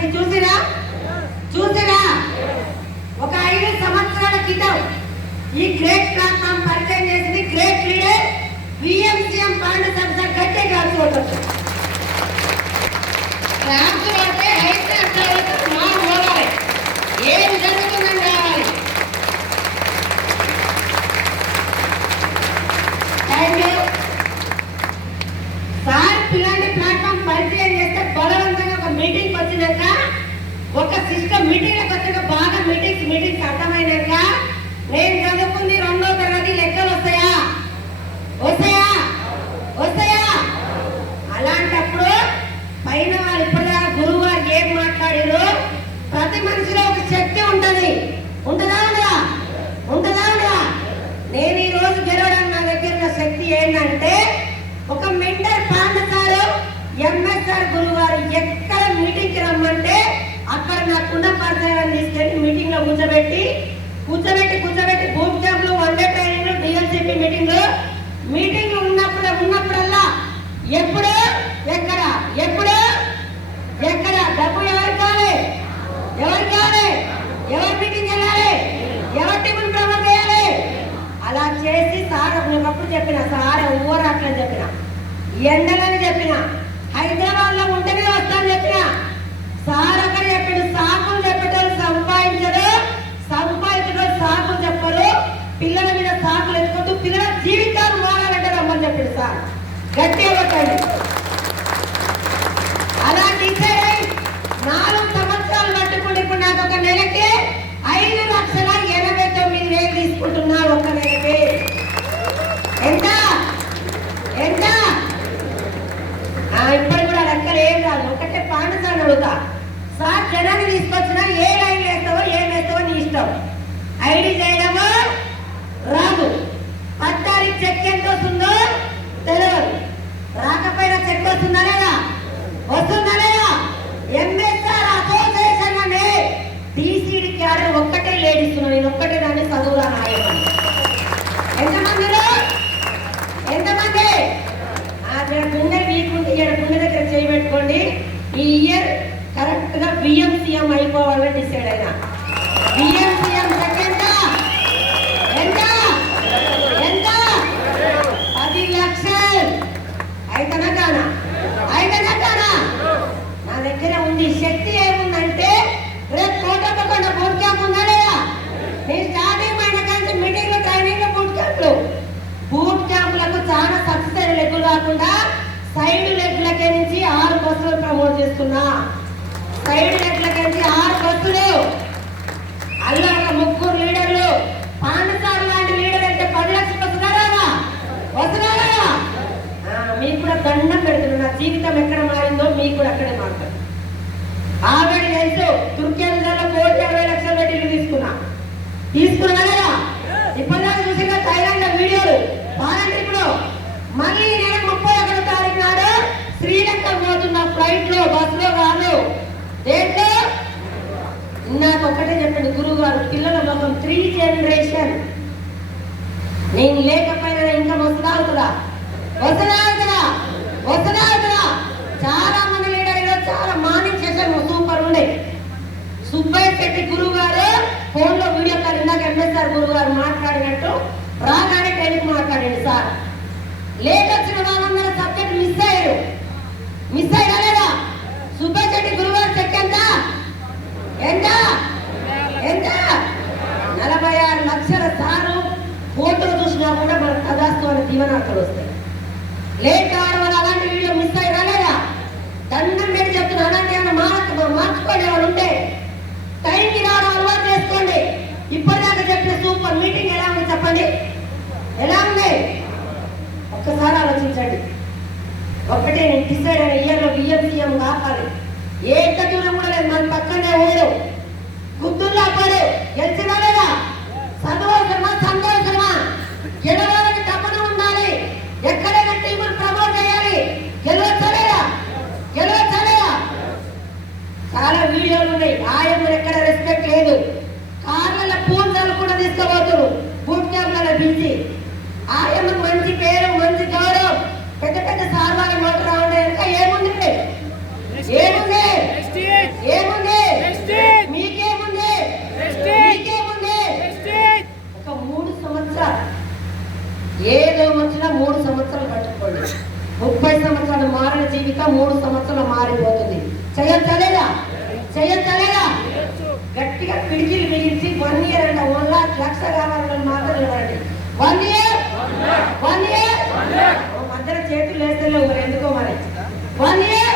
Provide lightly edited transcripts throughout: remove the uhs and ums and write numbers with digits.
చేసి చూసిరా చూసిరా. ఒక 5 సంవత్సరాల క్రితం ఈ గ్రేట్ ప్లాట్ఫామ్ పరిచయం చేసింది గ్రేట్ లీడర్ విఎంసీఎం పాండు సంస్థ గట్టే క్లాస్ కొట్టచ్చు. క్లాస్ కొడితే అయితే మా పోవాలి ఏం జరుగుతుందని రావాలి. Thank you sir. ఇలాంటి ప్లాట్ఫామ్ పరిచయం చేస్తే బలవంతంగా ఒక మీటింగ్ వచ్చినాక ఒక సిస్టమ్ మీటింగ్లకు వచ్చాక బాగా మీటింగ్స్ అర్థమైనాక నేను చదువుకుంది 2వ తరగతి లెక్కలు వస్తాయా వస్తాయా వస్తాయా? అలాంటప్పుడు పైన వాళ్ళు ఇప్పటిదాకా గురువు గారు ఏం మాట్లాడారు, ప్రతి మనిషిలో ఒక శక్తి ఉంటది. ఉంటుందా ఉండదా? ఉంటుందా ఉండదా? నేను ఈ రోజు గెలవడానికి నా దగ్గర ఉన్న శక్తి ఏంటంటే ఒక మెంటర్ పాండు సారు ఎంఎస్ఆర్ గురువు గారు ఎక్కడ మీటింగ్ కి రమ్మంటే అక్కడ నాకున్న పరిచయాన్ని తీసుకెళ్ళి మీటింగ్ లో కూర్చోబెట్టి boot క్యాంప్లు 1 day training DLCP meeting ఉన్నప్పుడల్లా ఎప్పుడు ఎక్కడ డబ్బు ఎవరికి కావాలి ఎవరి మీటింగ్ వెళ్ళాలి ఎవరి టీములు ప్రమోట్ చేయాలి అలా చేసి సార్ ఒకప్పుడు చెప్పిన సార్ ఊరాట్లని చెప్పిన ఎండలని చెప్పిన హైదరాబాద్ లో ఉంటేనే వస్తానని చెప్పిన సార్ అక్కడ చెప్పాడు సాకులు చెప్పేటోళ్ళు సంపాదించడం సాకులు చెప్పరు. పిల్లల మీద సాకులు ఎత్తుకుంటూ పిల్లల జీవితాలు మారాలంటే రమ్మని చెప్పాడు సార్. గట్టిగా కొట్టండి. అలా డిసైడ్ అయి 4 సంవత్సరాలు పట్టుకుంటే ఇప్పుడు నాకు ఒక నెలకి 5,89,000 తీసుకుంటున్నా. ఒక నెలకి ఎంత ఇప్పటి కూడా లెక్కలు ఏం రాదు. ఒకటే పాండు సార్ అడుగుతా, సార్ జనాన్ని తీసుకొచ్చినా ఏ లైన్ వేస్తావో ఏం వేస్తావో నీ ఇష్టం. ఐడి చేయడమో రాదు, 10 తారీఖు చెక్ ఎంత వస్తుందో తెలియదు, రాకపోయినా చెక్ వస్తుందా లేదా ఎంఎస్ఆర్ అసోసియేషన్ అనే టీసీడీ క్యాడర్ ఒక్కటే లేడిస్తున్నాను. నేను ఒక్కటే దాన్ని చదువురా నాయన. ఎంతమంది గుండె వీకుంటే గుండె దగ్గర చేయబెట్టుకోండి. ఈ ఇయర్ కరెక్ట్ గా విఎంసీఎం అయిపోవాలని డిసైడ్ అయినా. విఎంసీఎం సెకండ్ ఎంత 10 లక్షలు అయితేనా కానా నా దగ్గర ఉంది. శక్తి ఏముందంటే రేపు కోటప్పకొండ బూట్ క్యాంప్ ఉందా లేదా? నేను స్టార్టింగ్ అయిన కానీ మీటింగ్లు ట్రైనింగ్ బూట్ క్యాంపులకు చాలా సక్సెస్ అయిన లెగ్గులు కాకుండా సైడ్ లెగ్లకే నుంచి 6 బస్సులు ప్రమోట్ చేస్తున్నా. సైడ్ లెగ్లకే నుంచి 6 బస్సులు. అలా ఒక 3 లీడర్లు. పాండు సార్ లాంటి లీడర్ అంటే 10 లక్షలు వస్తున్నారా? మీకు కూడా దండం పెడుతున్నా. నా జీవితం ఎక్కడ మారిందో మీకు కూడా అక్కడే మారుతుంది. ఆల్రెడీ తెలుసు తుర్కేంద్రలో 1,50,00,000 పెట్టి ఇల్లు తీసుకున్నా లేదా? ఇప్పటిదాకా చూసిన థైలాండ్ వీడియోలు ఇప్పుడు మళ్ళీ నేను 31వ తారీఖు నాడు శ్రీలంక పోతున్న ఫ్లైట్ లో బస్సులో కాదు దేంట్లో. నాకు ఒక్కటే చెప్పండి గురువు గారు, పిల్లల మొత్తం 3 జనరేషన్ నేను లేకపోయినా ఇంకా వస్తుందా? చాలా మంది లీడర్లు చాలా మార్నింగ్ సెషన్ సూపర్ ఉండే. సుబ్బయ్య శెట్టి గురువు గారు ఫోన్ లో వీడియో కాల్ ఇందాక ఎంఎస్ఆర్ గురువు గారు మాట్లాడినట్టు రాగానే టైంకి మాట్లాడండి సార్. లేట్ వచ్చిన వాళ్ళందరూ సబ్జెక్ట్ మిస్ అయ్యారా లేదా? సుబ్బయ్య శెట్టి గురువు గారు చెక్ ఎంత 46 లక్షల సారు. ఫోటో చూసినా కూడా మన కథాస్తు అని దీవనార్థాలు వస్తాయి. లేట్ అవడం వల్ల అలాంటి వీడియో మిస్ అయ్యారా లేదా? దండం పెట్టి చెప్తున్నా. అలాంటి మార్చుకోండి. ఎవరు ఉంటే టైంకి రావడం అలవాటు చేసుకోండి. ఇప్పటిదాకా చెప్పిన సూపర్ మీటింగ్ ఎలా ఉంది చెప్పండి? ఎలా ఉంది ఒక్కసారి ఆలోచించండి. ఒక్కటే నేను డిసైడ్ అయిన ఇయర్లో విఎంసీఎం కాపాలి. ఏ దూరం కూడా లేదు. మన పక్కనే ఊరు గుర్తుల్లో అప్పాడు. గెలిచినా లేదా? సంతోషమా గెలవాలని తప్పన ఉండాలి. ఎక్కడైనా టీములు ప్రమోట్ చేయాలి. గెలవచ్చా లేదా? చాలా వీడియోలు ఉన్నాయి. ఆయమ్మలు ఎక్కడ రెస్పెక్ట్ లేదు. కార్ల పూర్ణాలు కూడా తీసుకోబోతున్నారు బూట్ క్యాంప్లలో పిలిచి. ఆయమ్మకు మంచి పేరు మంచి గౌరవం. పెద్ద పెద్ద సార్వాల నోటు రావడం ఏముంది? చేయొచ్చలేదా? చేయొచ్చలేదా? గట్టిగా పిడికిలు బిగించి 1 year అంట 1,00,000 కావాలని మాత్రం చూడండి. 1 year మధ్యన చేతులు వేస్తలేవు మరి ఎందుకో మరి. 1 year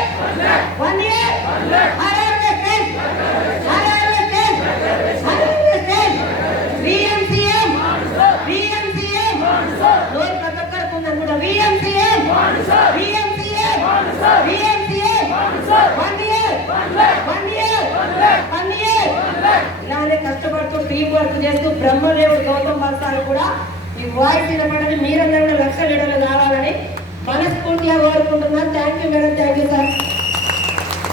ఇలానే కష్టపడుతూ టీం వర్క్ చేస్తూ బ్రహ్మదేవుడు గౌతమ్ బల్సాలు కూడా ఈ వాయిస్ వినపడని మీరందరూ 1,00,000 లీటర్లు కావాలని మనస్ఫూర్తిగా కోరుకుంటున్నాను. Thank you madam, thank you sir.